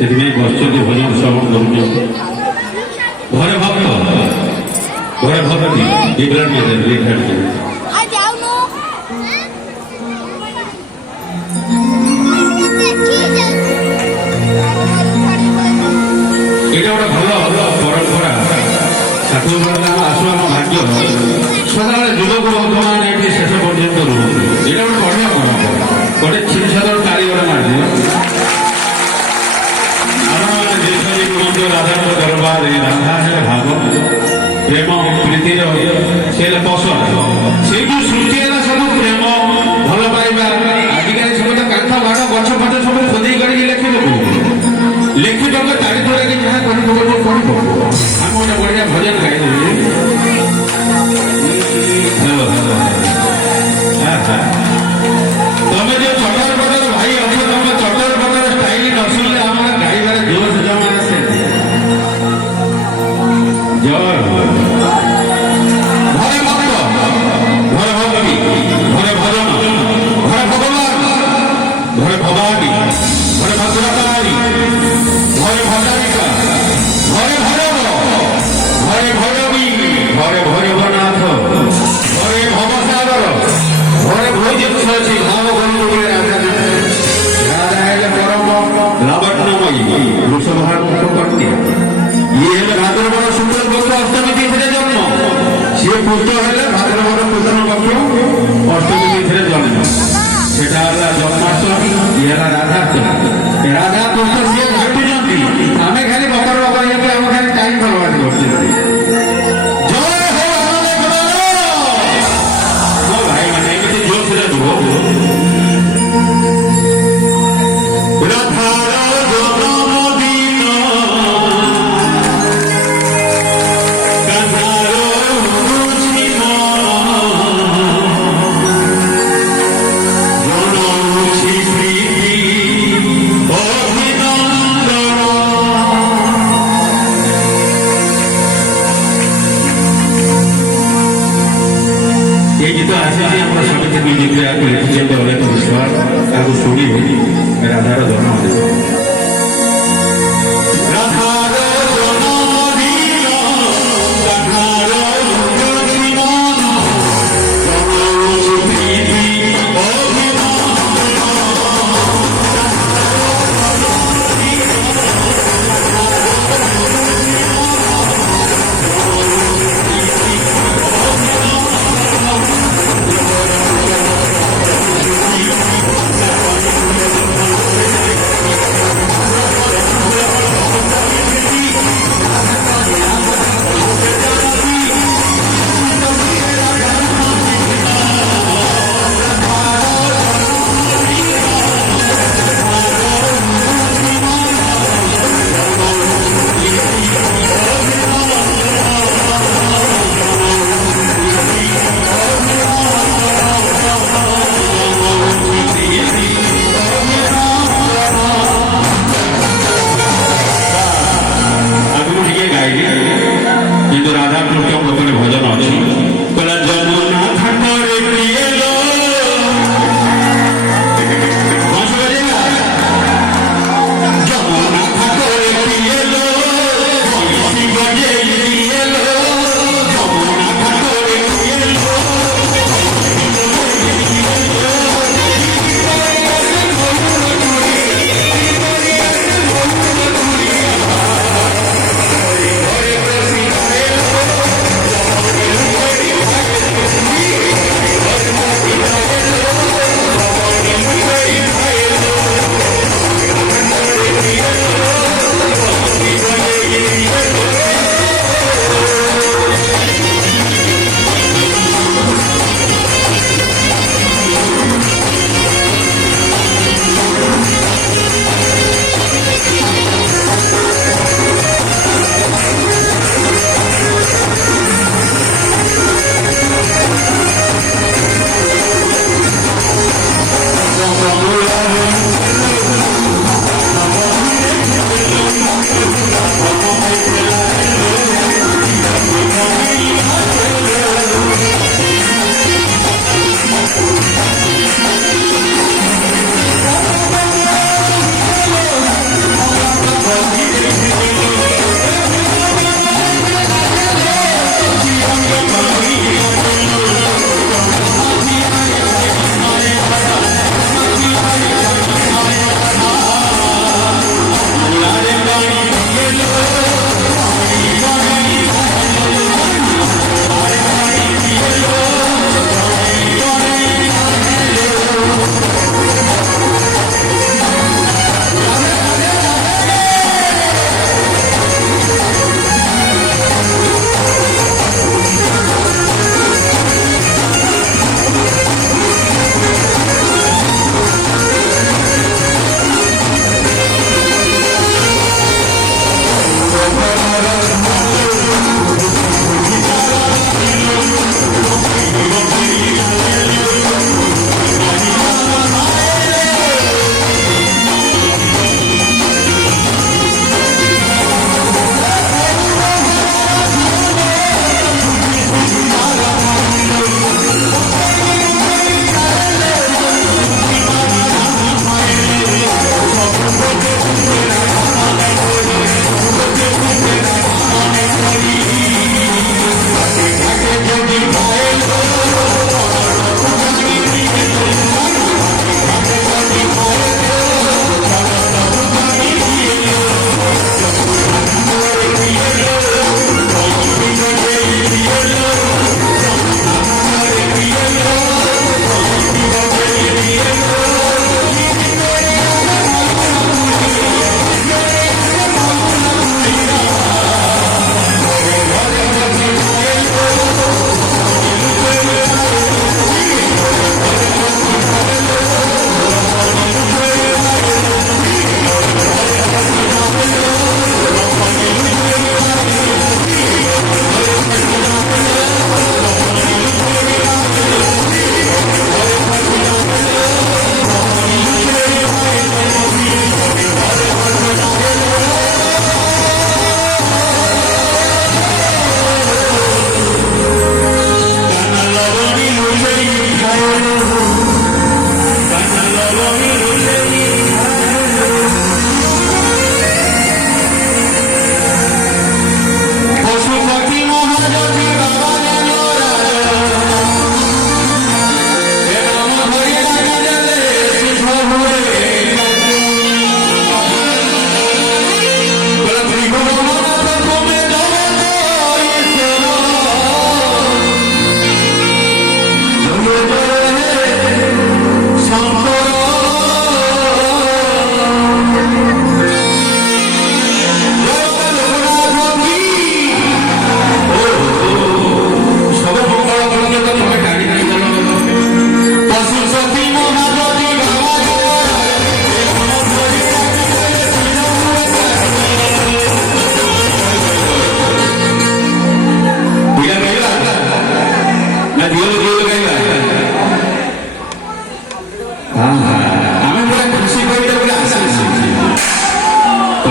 से बस भजन श्रवण कर घरे भक्त घरे भक्ति विवरण এটা গোটে ভালো পরম্পরা ঠাকুর আসবা ভাগ্য সদাବେଳେ ଯୁବକ ବର୍ତ୍ତମାନ ଏଠି ଶେଷ ପର୍ଯ୍ୟନ୍ତ ରୁହନ୍ତି। ଏଇଟା ଗୋଟେ ବଢିଆ ପରମ୍ପରା ଗୋଟେ ଛିନଛତର ତାଳି ଗୋଟେ ମାରିଦିଅ। ଆପଣମାନେ ଯେପରି କୁହନ୍ତୁ ରାଧାଙ୍କ ଦରବାରରେ ରାଧା ହେଲେ ଭାବ ପ୍ରେମ ପ୍ରୀତିର ସେ ହେଲେ ପସନ୍ଦ ସେଇ ଯୋଉ ସୃଷ୍ଟି ହେଲା ସବୁ ପ୍ରେମ ଭଲ ପାଇବା। ଆଜିକାଲି ସବୁ ତ କାଠ ବାଡ଼ ଗଛ ଫଛ ସବୁ ଖୋଦେଇ କରିକି ଲେଖିବାକୁ ତାଳି ତୋଳାକି ଯାହା କରିବ କରିବ। ଆମେ ଗୋଟେ ବଢିଆ ଭଜନ ଗାଇଦେବୁ। ତମେ ଯୋଉ ଚଟର ପଟର ଭାଇ ଅଛ ତମେ ଚଟର ପଟର ଷ୍ଟାଇଲ ନ ଶୁଣିଲେ ଆମର ଗାଇବାରେ ଜୋଶ ଜମା ଆସେ। ଘରେ ଭକ୍ତ ଘରେ ଭକ୍ତି ଘରେ ଭଜନ ଘରେ ଭଗବାନ ଘରେ ଭବାନୀ ଘରେ ଭଦ୍ରକାରୀ ଘରେ ଭଣ୍ଡାରିକା ଘରେ ଭୈରବ ଘରେ ଭୈରବୀ ଘରେ ଭୈରବନାଥ ଘରେ ଭବସାଗର ଘରେ ଭୋଜିଷ ଅଛି ଭାବ ବନ୍ଧୁ ରାଧା ହେଲେ ପରମ ଲାବଣ୍ୟମୟୀ ବୃଷଭାର କନ୍ୟା। ଇଏ ହେଲେ ଭାଦ୍ରବର ସୁନ୍ଦର ପକ୍ଷ ଅଷ୍ଟମୀ ତିଥିରେ ଜନ୍ମ। ସିଏ ପୁତ୍ର ହେଲେ ଭାଦ୍ରବର କୃଷ୍ଣ ପକ୍ଷ ଅଷ୍ଟମୀ ତିଥିରେ ଜନ୍ମ। ସେଟା ହେଲା ଜନ୍ମାଷ୍ଟମୀ ଇଏ ହେଲା ରାଧାଷ୍ଟମୀ। ରାଧା କୃଷ୍ଣ ସିଏ ଭେଟୁଛନ୍ତି ଆମେ ଖାଲି ବକର ବକର ହେଇକି ଆମେ ଖାଲି ଟାଇମ୍ ବର୍ବାଦ କରୁଛନ୍ତି। ଭାଇମାନେ ଏମିତି ଜୋଶରେ ରୁହ। ये गीत आसिଛି ଆମର ସମିତି ମ୍ୟୁଜିକରେ ଆକୁ ଲେଖିଛନ୍ତି ଅଲେଖ ବିଶ୍ୱାଳ। ତାକୁ ଶୁଣିବେ ରାଧାର ଜନ୍ମ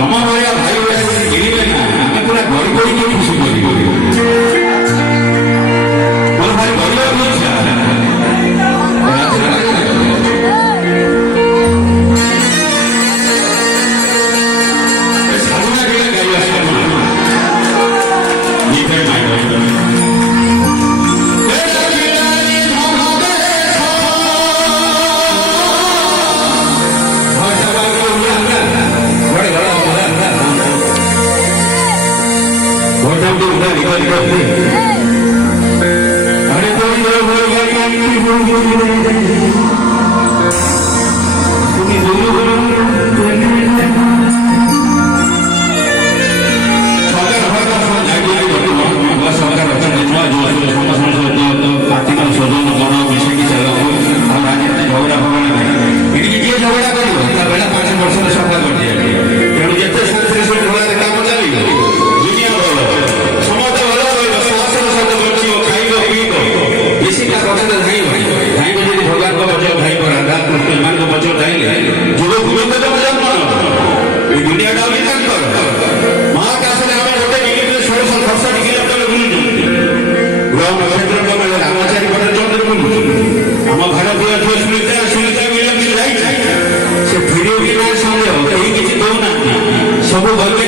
ତମ ଭଳିଆ ଭାଇ ଭାଇ ମିଳିବେ ନା ଆମେ ପୁରା ଗଡ଼ି ଗଡ଼ିକି ଖୁସି କରିବୁ। ମୋର ଭାଇ କରିବାକୁ ଇଚ୍ଛା ସାଧନା ଟିକେ ଗାଇବା ଗୀତରେ ନାଇଁ ସବୁ